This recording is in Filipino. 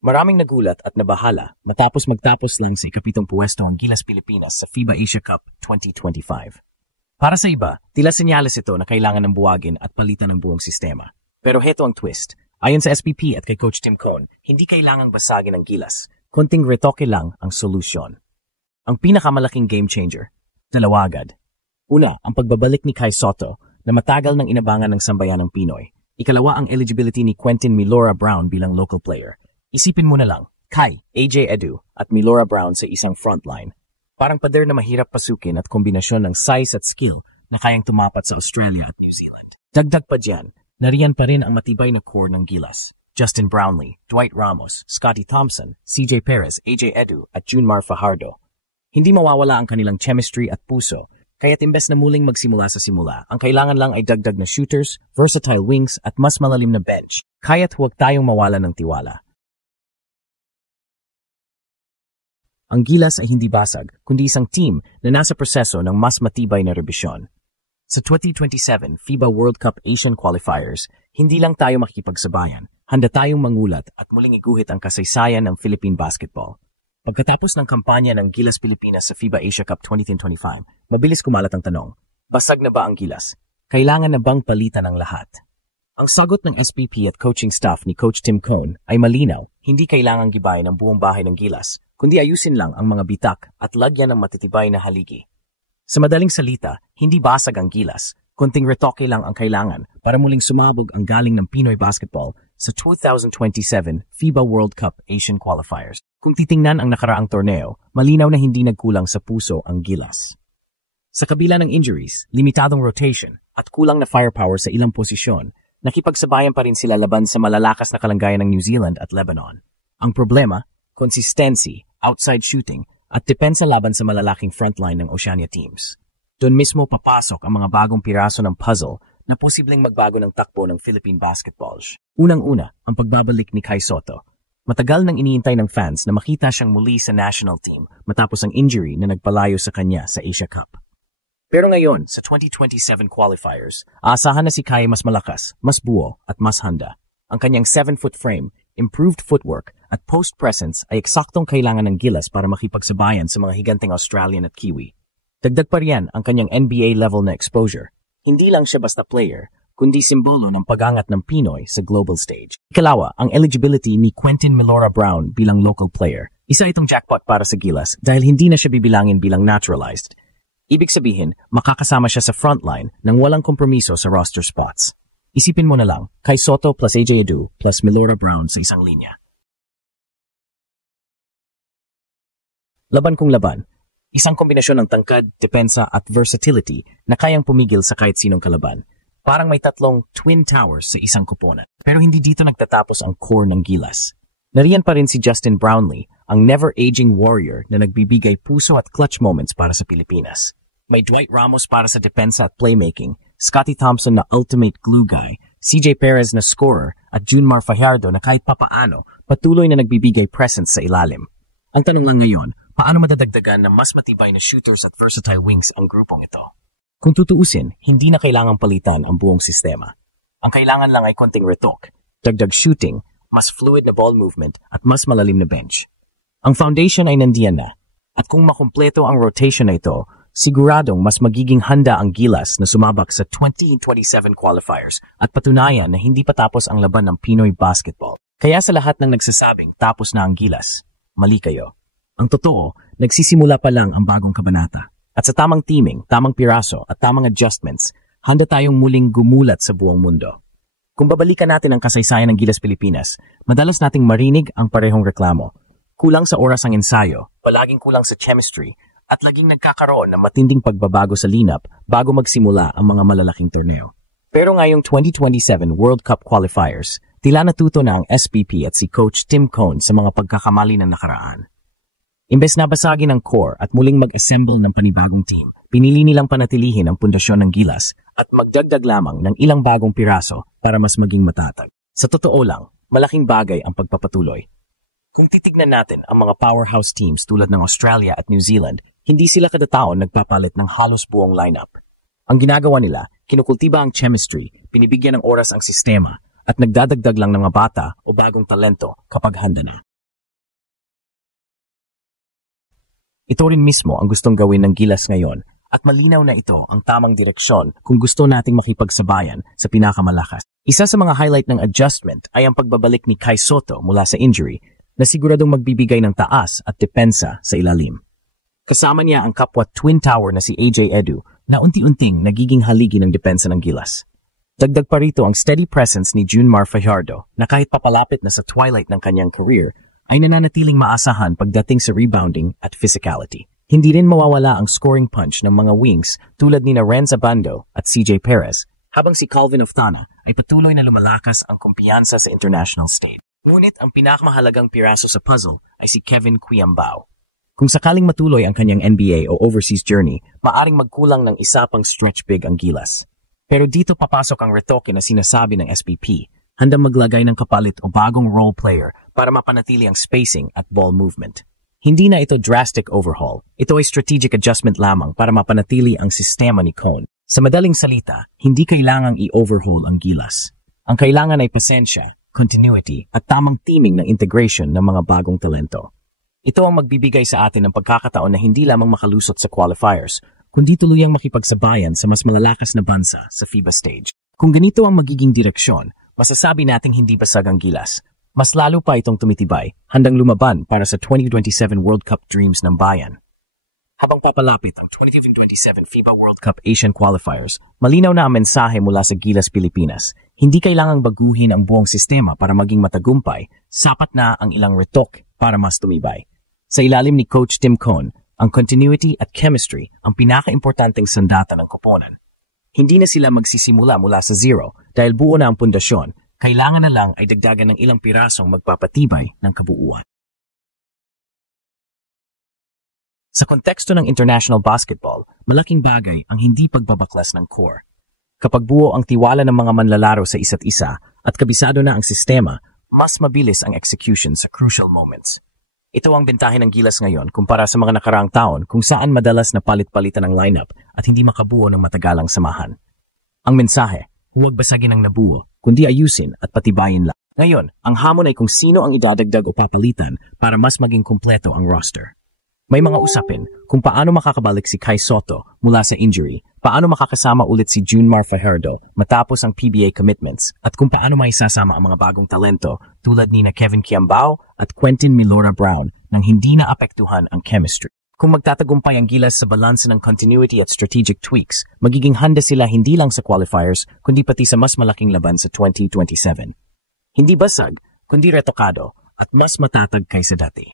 Maraming nagulat at nabahala matapos magtapos lang sa ikapitong puwesto ang Gilas Pilipinas sa FIBA Asia Cup 2025. Para sa iba, tila senyales ito na kailangan ng buwagin at palitan ng buong sistema. Pero heto ang twist. Ayon sa SPP at kay Coach Tim Cone, hindi kailangang basagin ang Gilas. Konting retoke lang ang solusyon. Ang pinakamalaking game changer, dalawa agad. Una, ang pagbabalik ni Kai Sotto na matagal nang inabangan ng sambayanang Pinoy. Ikalawa, ang eligibility ni Quentin Milora Brown bilang local player. Isipin mo na lang, Kai, AJ Edu at Milora Brown sa isang frontline. Parang pader na mahirap pasukin at kombinasyon ng size at skill na kayang tumapat sa Australia at New Zealand. Dagdag pa dyan, nariyan pa rin ang matibay na core ng Gilas. Justin Brownlee, Dwight Ramos, Scotty Thompson, CJ Perez, AJ Edu at Junmar Fajardo. Hindi mawawala ang kanilang chemistry at puso, kaya't imbes na muling magsimula sa simula, ang kailangan lang ay dagdag na shooters, versatile wings at mas malalim na bench. Kaya't huwag tayong mawala ng tiwala. Ang Gilas ay hindi basag, kundi isang team na nasa proseso ng mas matibay na rebisyon. Sa 2027 FIBA World Cup Asian Qualifiers, hindi lang tayo makikipagsabayan, handa tayong mangulat at muling iguhit ang kasaysayan ng Philippine basketball. Pagkatapos ng kampanya ng Gilas Pilipinas sa FIBA Asia Cup 2025, mabilis kumalat ang tanong, basag na ba ang Gilas? Kailangan na bang palitan ang lahat? Ang sagot ng SPP at coaching staff ni Coach Tim Cone ay malinaw, hindi kailangang gibayin ang buong bahay ng Gilas, kundi ayusin lang ang mga bitak at lagyan ng matitibay na haligi. Sa madaling salita, hindi basag ang Gilas, konting retoke lang ang kailangan para muling sumabog ang galing ng Pinoy basketball sa 2027 FIBA World Cup Asian Qualifiers. Kung titingnan ang nakaraang torneo, malinaw na hindi nagkulang sa puso ang Gilas. Sa kabila ng injuries, limitadong rotation at kulang na firepower sa ilang posisyon, nakipagsabayan pa rin sila laban sa malalakas na kalagayan ng New Zealand at Lebanon. Ang problema, consistency, outside shooting, at depensa laban sa malalaking frontline ng Oceania teams. Doon mismo papasok ang mga bagong piraso ng puzzle na posibleng magbago ng takbo ng Philippine basketball. Unang-una, ang pagbabalik ni Kai Sotto. Matagal nang iniintay ng fans na makita siyang muli sa national team matapos ang injury na nagpalayo sa kanya sa Asia Cup. Pero ngayon, sa 2027 qualifiers, aasahan na si Kai mas malakas, mas buo, at mas handa. Ang kanyang 7-foot frame, improved footwork, at post presence ay eksaktong kailangan ng Gilas para makipagsabayan sa mga higanteng Australian at Kiwi. Dagdag pa riyan ang kanyang NBA level na exposure. Hindi lang siya basta player, kundi simbolo ng pagangat ng Pinoy sa global stage. Ikalawa, ang eligibility ni Quentin Milora Brown bilang local player. Isa itong jackpot para sa Gilas dahil hindi na siya bibilangin bilang naturalized. Ibig sabihin, makakasama siya sa frontline nang walang kompromiso sa roster spots. Isipin mo na lang, Kai Sotto plus AJ Edu plus Milora Brown sa isang linya. Laban kung laban, isang kombinasyon ng tangkad, depensa at versatility na kayang pumigil sa kahit sinong kalaban. Parang may tatlong twin towers sa isang koponan. Pero hindi dito nagtatapos ang core ng Gilas. Nariyan pa rin si Justin Brownlee, ang never-aging warrior na nagbibigay puso at clutch moments para sa Pilipinas. May Dwight Ramos para sa depensa at playmaking, Scotty Thompson na ultimate glue guy, CJ Perez na scorer at Junmar Fajardo na kahit papaano patuloy na nagbibigay presence sa ilalim. Ang tanong lang ngayon, paano madadagdagan na mas matibay na shooters at versatile wings ang grupong ito? Kung tutuusin, hindi na kailangang palitan ang buong sistema. Ang kailangan lang ay konting retok, dagdag shooting, mas fluid na ball movement at mas malalim na bench. Ang foundation ay nandiyan na, at kung makumpleto ang rotation na ito, siguradong mas magiging handa ang Gilas na sumabak sa 2027 qualifiers at patunayan na hindi pa tapos ang laban ng Pinoy basketball. Kaya sa lahat ng nagsasabing tapos na ang Gilas, mali kayo. Ang totoo, nagsisimula pa lang ang bagong kabanata. At sa tamang teaming, tamang piraso at tamang adjustments, handa tayong muling gumulat sa buong mundo. Kung babalikan natin ang kasaysayan ng Gilas Pilipinas, madalas nating marinig ang parehong reklamo. Kulang sa oras ang ensayo, palaging kulang sa chemistry, at laging nagkakaroon ng matinding pagbabago sa lineup bago magsimula ang mga malalaking torneo. Pero ngayong 2027 World Cup Qualifiers, tila natuto na ang SPP at si Coach Tim Cone sa mga pagkakamali ng nakaraan. Imbes na basagin ang core at muling mag-assemble ng panibagong team, pinili nilang panatilihin ang pundasyon ng Gilas at magdagdag lamang ng ilang bagong piraso para mas maging matatag. Sa totoo lang, malaking bagay ang pagpapatuloy. Kung titignan natin ang mga powerhouse teams tulad ng Australia at New Zealand, hindi sila kada taon nagpapalit ng halos buong lineup. Ang ginagawa nila, kinukultiba ang chemistry, pinibigyan ng oras ang sistema, at nagdadagdag lang ng mga bata o bagong talento kapag handa na. Ito rin mismo ang gustong gawin ng Gilas ngayon at malinaw na ito ang tamang direksyon kung gusto nating makipagsabayan sa pinakamalakas. Isa sa mga highlight ng adjustment ay ang pagbabalik ni Kai Sotto mula sa injury na siguradong magbibigay ng taas at depensa sa ilalim. Kasama niya ang kapwa Twin Tower na si AJ Edu na unti-unting nagiging haligi ng depensa ng Gilas. Dagdag pa rito ang steady presence ni Junmar Fajardo na kahit papalapit na sa twilight ng kanyang career ay nananatiling maasahan pagdating sa rebounding at physicality. Hindi rin mawawala ang scoring punch ng mga wings tulad ni Renz Abando at CJ Perez, habang si Calvin Oftana ay patuloy na lumalakas ang kumpiyansa sa international stage. Ngunit ang pinakamahalagang piraso sa puzzle ay si Kevin Quiambao. Kung sakaling matuloy ang kanyang NBA o overseas journey, maaring magkulang ng isa pang stretch big ang Gilas. Pero dito papasok ang retoke na sinasabi ng SPP, handang maglagay ng kapalit o bagong role player para mapanatili ang spacing at ball movement. Hindi na ito drastic overhaul, ito ay strategic adjustment lamang para mapanatili ang sistema ni Cone. Sa madaling salita, hindi kailangang i-overhaul ang Gilas. Ang kailangan ay pasensya, continuity at tamang teaming ng integration ng mga bagong talento. Ito ang magbibigay sa atin ng pagkakataon na hindi lamang makalusot sa qualifiers, kundi tuluyang makipagsabayan sa mas malalakas na bansa sa FIBA stage. Kung ganito ang magiging direksyon, masasabi nating hindi basag ang Gilas. Mas lalo pa itong tumitibay, handang lumaban para sa 2027 World Cup dreams ng bayan. Habang papalapit ang 2027 FIBA World Cup Asian Qualifiers, malinaw na ang mensahe mula sa Gilas Pilipinas. Hindi kailangang baguhin ang buong sistema para maging matagumpay, sapat na ang ilang retok para mas tumibay. Sa ilalim ni Coach Tim Cone, ang continuity at chemistry ang pinaka-importanteng sandata ng koponan. Hindi na sila magsisimula mula sa zero dahil buo na ang pundasyon, kailangan na lang ay dagdagan ng ilang pirasong magpapatibay ng kabuuan. Sa konteksto ng international basketball, malaking bagay ang hindi pagbabaklas ng core. Kapag buo ang tiwala ng mga manlalaro sa isa't isa at kabisado na ang sistema, mas mabilis ang execution sa crucial moments. Ito ang bentahe ng Gilas ngayon kumpara sa mga nakaraang taon kung saan madalas na palit-palitan ang lineup at hindi makabuo ng matagalang samahan. Ang mensahe, huwag basagin ang nabuo, kundi ayusin at patibayin lang. Ngayon, ang hamon ay kung sino ang idadagdag o papalitan para mas maging kumpleto ang roster. May mga usapin kung paano makakabalik si Kai Sotto mula sa injury, paano makakasama ulit si Junmar Fajardo matapos ang PBA commitments, at kung paano maisasama ang mga bagong talento tulad ni na Kevin Quiambao at Quentin Milora Brown nang hindi na apektuhan ang chemistry. Kung magtatagumpay ang Gilas sa balanse ng continuity at strategic tweaks, magiging handa sila hindi lang sa qualifiers kundi pati sa mas malaking laban sa 2027. Hindi basag, kundi retokado at mas matatag kaysa dati.